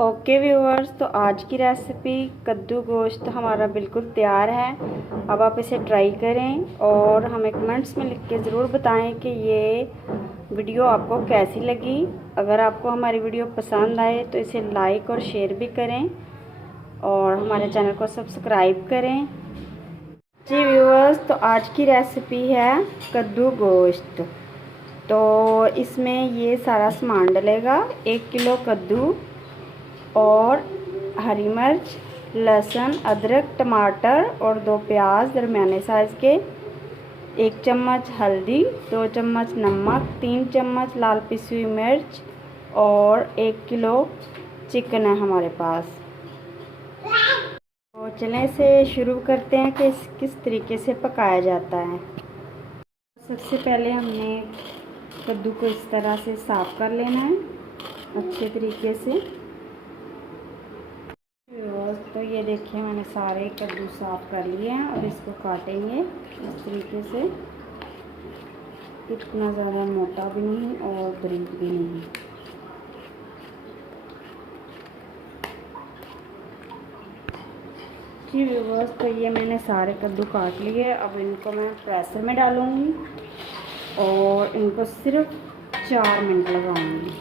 Okay viewers, तो आज की रेसिपी कद्दू गोश्त हमारा बिल्कुल तैयार है। अब आप इसे ट्राई करें और हमें कमेंट्स में लिख के ज़रूर बताएं कि ये वीडियो आपको कैसी लगी। अगर आपको हमारी वीडियो पसंद आए तो इसे लाइक और शेयर भी करें और हमारे चैनल को सब्सक्राइब करें। जी व्यूअर्स, तो आज की रेसिपी है कद्दू गोश्त। तो इसमें ये सारा सामान डलेगा। 1 किलो कद्दू और हरी मिर्च, लहसुन, अदरक, टमाटर और 2 प्याज दरमियाने साइज़ के, 1 चम्मच हल्दी, 2 चम्मच नमक, 3 चम्मच लाल पिसी हुई मिर्च और 1 किलो चिकन है हमारे पास। तो चलें से शुरू करते हैं कि किस तरीके से पकाया जाता है। सबसे पहले हमने कद्दू को इस तरह से साफ़ कर लेना है अच्छे तरीके से। तो ये देखिए, मैंने सारे कद्दू साफ़ कर लिए हैं। अब इसको काटेंगे इस तरीके से, इतना ज़्यादा मोटा भी नहीं और बारीक भी नहीं। जी व्यूअर्स, तो ये मैंने सारे कद्दू काट लिए। अब इनको मैं प्रेसर में डालूँगी और इनको सिर्फ 4 मिनट लगाऊंगी।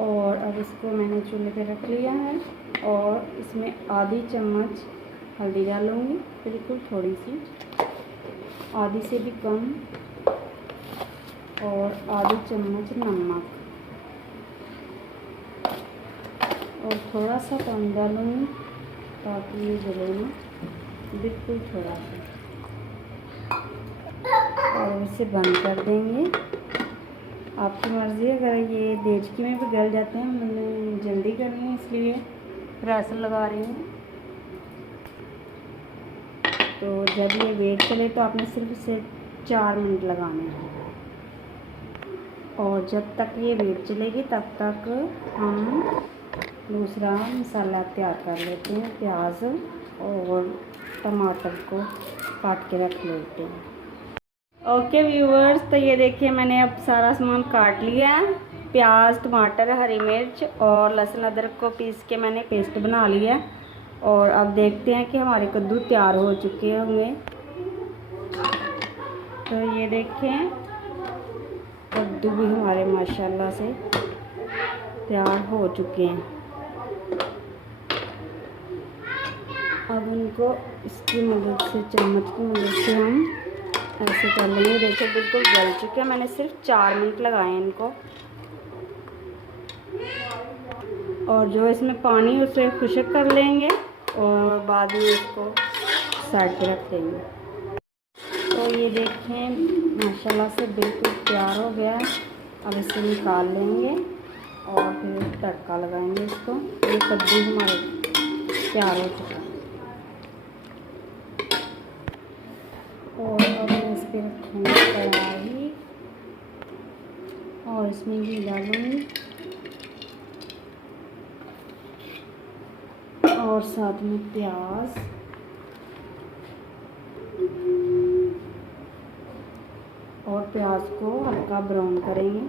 और अब इसको मैंने चूल्हे पे रख लिया है और इसमें आधी चम्मच हल्दी डालूँगी, बिल्कुल थोड़ी सी, आधी से भी कम, और आधी चम्मच नमक और थोड़ा सा पानी डालूँगी ताकि ये जले ना, बिल्कुल थोड़ा सा, और इसे बंद कर देंगे। आपकी मर्ज़ी, अगर ये देचकी में भी गल जाते हैं, मैंने जल्दी करनी है इसलिए प्रेसर लगा रही हूँ। तो जब ये वेट चले तो आपने सिर्फ इसे 4 मिनट लगाने हैं और जब तक ये वेट चलेगी तब तक हम दूसरा मसाला तैयार कर लेते हैं। प्याज और टमाटर को काट के रख लेते हैं। ओके व्यूअर्स, तो ये देखिए, मैंने अब सारा सामान काट लिया है। प्याज, टमाटर, हरी मिर्च और लहसुन अदरक को पीस के मैंने पेस्ट बना लिया है। और अब देखते हैं कि हमारे कद्दू तैयार हो चुके होंगे। तो ये देखें, कद्दू भी हमारे माशाल्लाह से तैयार हो चुके हैं। अब उनको इसकी मदद से, चम्मच की मदद से हम ऐसे कर लेंगे। देखिए, बिल्कुल गल चुके हैं। मैंने सिर्फ 4 मिनट लगाए हैं इनको। और जो इसमें पानी उसे खुश्क कर लेंगे और बाद में इसको साइड पे रख देंगे। तो ये देखें, माशाल्लाह से बिल्कुल तैयार हो गया है। अब इसे निकाल लेंगे और फिर तड़का लगाएंगे इसको। ये कद्दू हमारे तैयार हो चुका है। और अब इस पर रखेंगे कढ़ाई और इसमें घी डालूँगी और साथ में प्याज और प्याज को हल्का ब्राउन करेंगे।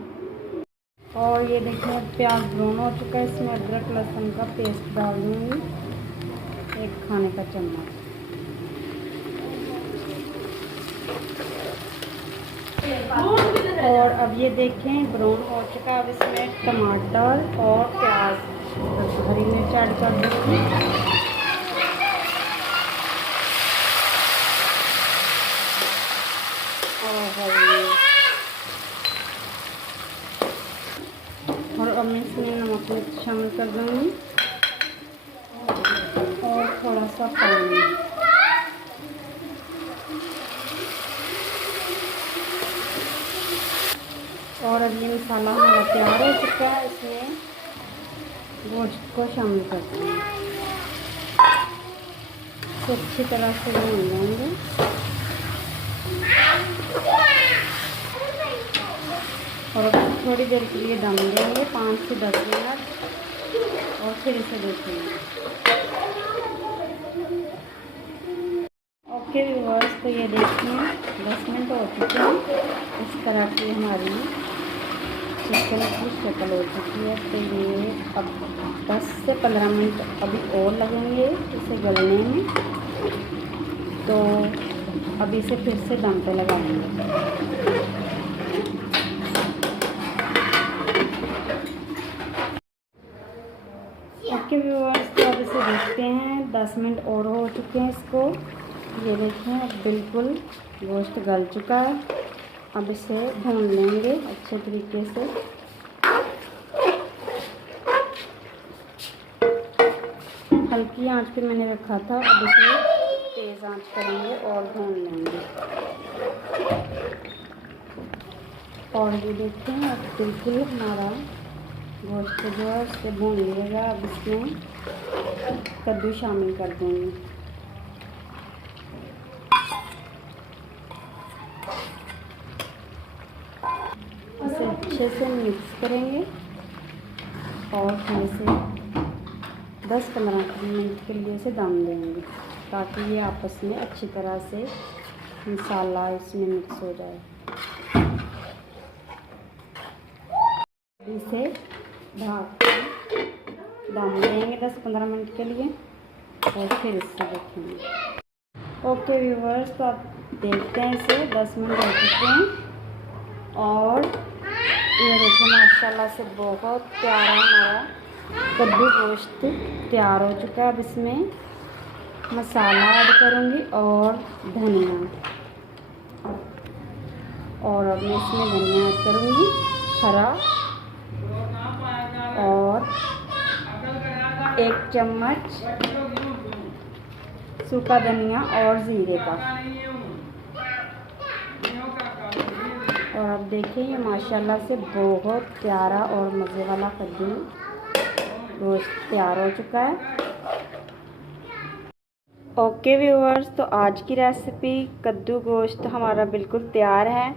और ये देखिए, प्याज ब्राउन हो चुका है। इसमें अदरक लहसुन का पेस्ट डाल दूँगी, 1 खाने का चम्मच। और अब ये देखें, ब्राउन हो चुका है। अब इसमें टमाटर और प्याज, हरी मिर्च ऐड कर दूँगी। और अब मैं इसमें नमक मिर्च शामिल कर दूँगी और थोड़ा सा पानी। और अब ये मसाला हमारा तैयार हो चुका है। इसमें गोश्त को शामिल करते हैं, तो अच्छी तरह से भून लेंगे। और अब थोड़ी देर के लिए दम देंगे, 5 से 10 मिनट, और फिर इसे देखेंगे। ओके व्यूअर्स, तो ये देखिए 10 मिनट हो चुके हैं। इस तरह की हमारी चिकन की शक्ल हो चुकी है। तो ये अब 10 से 15 मिनट अभी और लगेंगे इसे गलने में। तो अभी इसे फिर से दम पे लगाएंगे। ओके व्यूअर्स, तो अब इसे देखते हैं। 10 मिनट और हो चुके हैं इसको। ये देखें, अब बिल्कुल गोश्त गल चुका है। अब इसे भून लेंगे अच्छे तरीके से। हल्की आंच पे मैंने रखा था। अब इसे तेज़ आंच करेंगे और भून लेंगे। और ये देखते हैं, अब बिल्कुल हमारा गोश्त जो है उससे भून लिएगा। अब इसमें कद्दू शामिल कर देंगे। इसे अच्छे से मिक्स करेंगे और फिर इसे 10-15 मिनट के लिए इसे दम देंगे, ताकि ये आपस में अच्छी तरह से मसाला इसमें मिक्स हो जाए। इसे ढक दम देंगे 10-15 मिनट के लिए और फिर इससे देखेंगे। ओके व्यूवर्स, तो आप देखते हैं इसे 10 मिनट हो चुके हैं और ये देखिए माशाल्लाह से बहुत प्यारा हमारा कद्दू गोश्त तैयार हो चुका है। अब इसमें मसाला ऐड करूँगी और धनिया, और अब मैं इसमें धनिया ऐड करूँगी हरा, और 1 चम्मच सूखा धनिया और ज़ीरे का। और अब देखिए ये माशाल्लाह से बहुत प्यारा और मज़े वाला कद्दू गोश्त तैयार हो चुका है। ओके व्यूअर्स, तो आज की रेसिपी कद्दू गोश्त हमारा बिल्कुल तैयार है।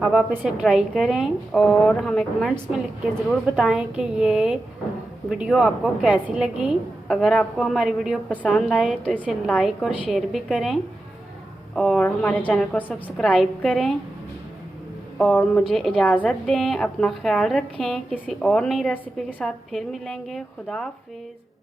अब आप इसे ट्राई करें और हमें कमेंट्स में लिख के ज़रूर बताएं कि ये वीडियो आपको कैसी लगी। अगर आपको हमारी वीडियो पसंद आए तो इसे लाइक और शेयर भी करें और हमारे चैनल को सब्सक्राइब करें और मुझे इजाज़त दें। अपना ख्याल रखें। किसी और नई रेसिपी के साथ फिर मिलेंगे। खुदा हाफिज़।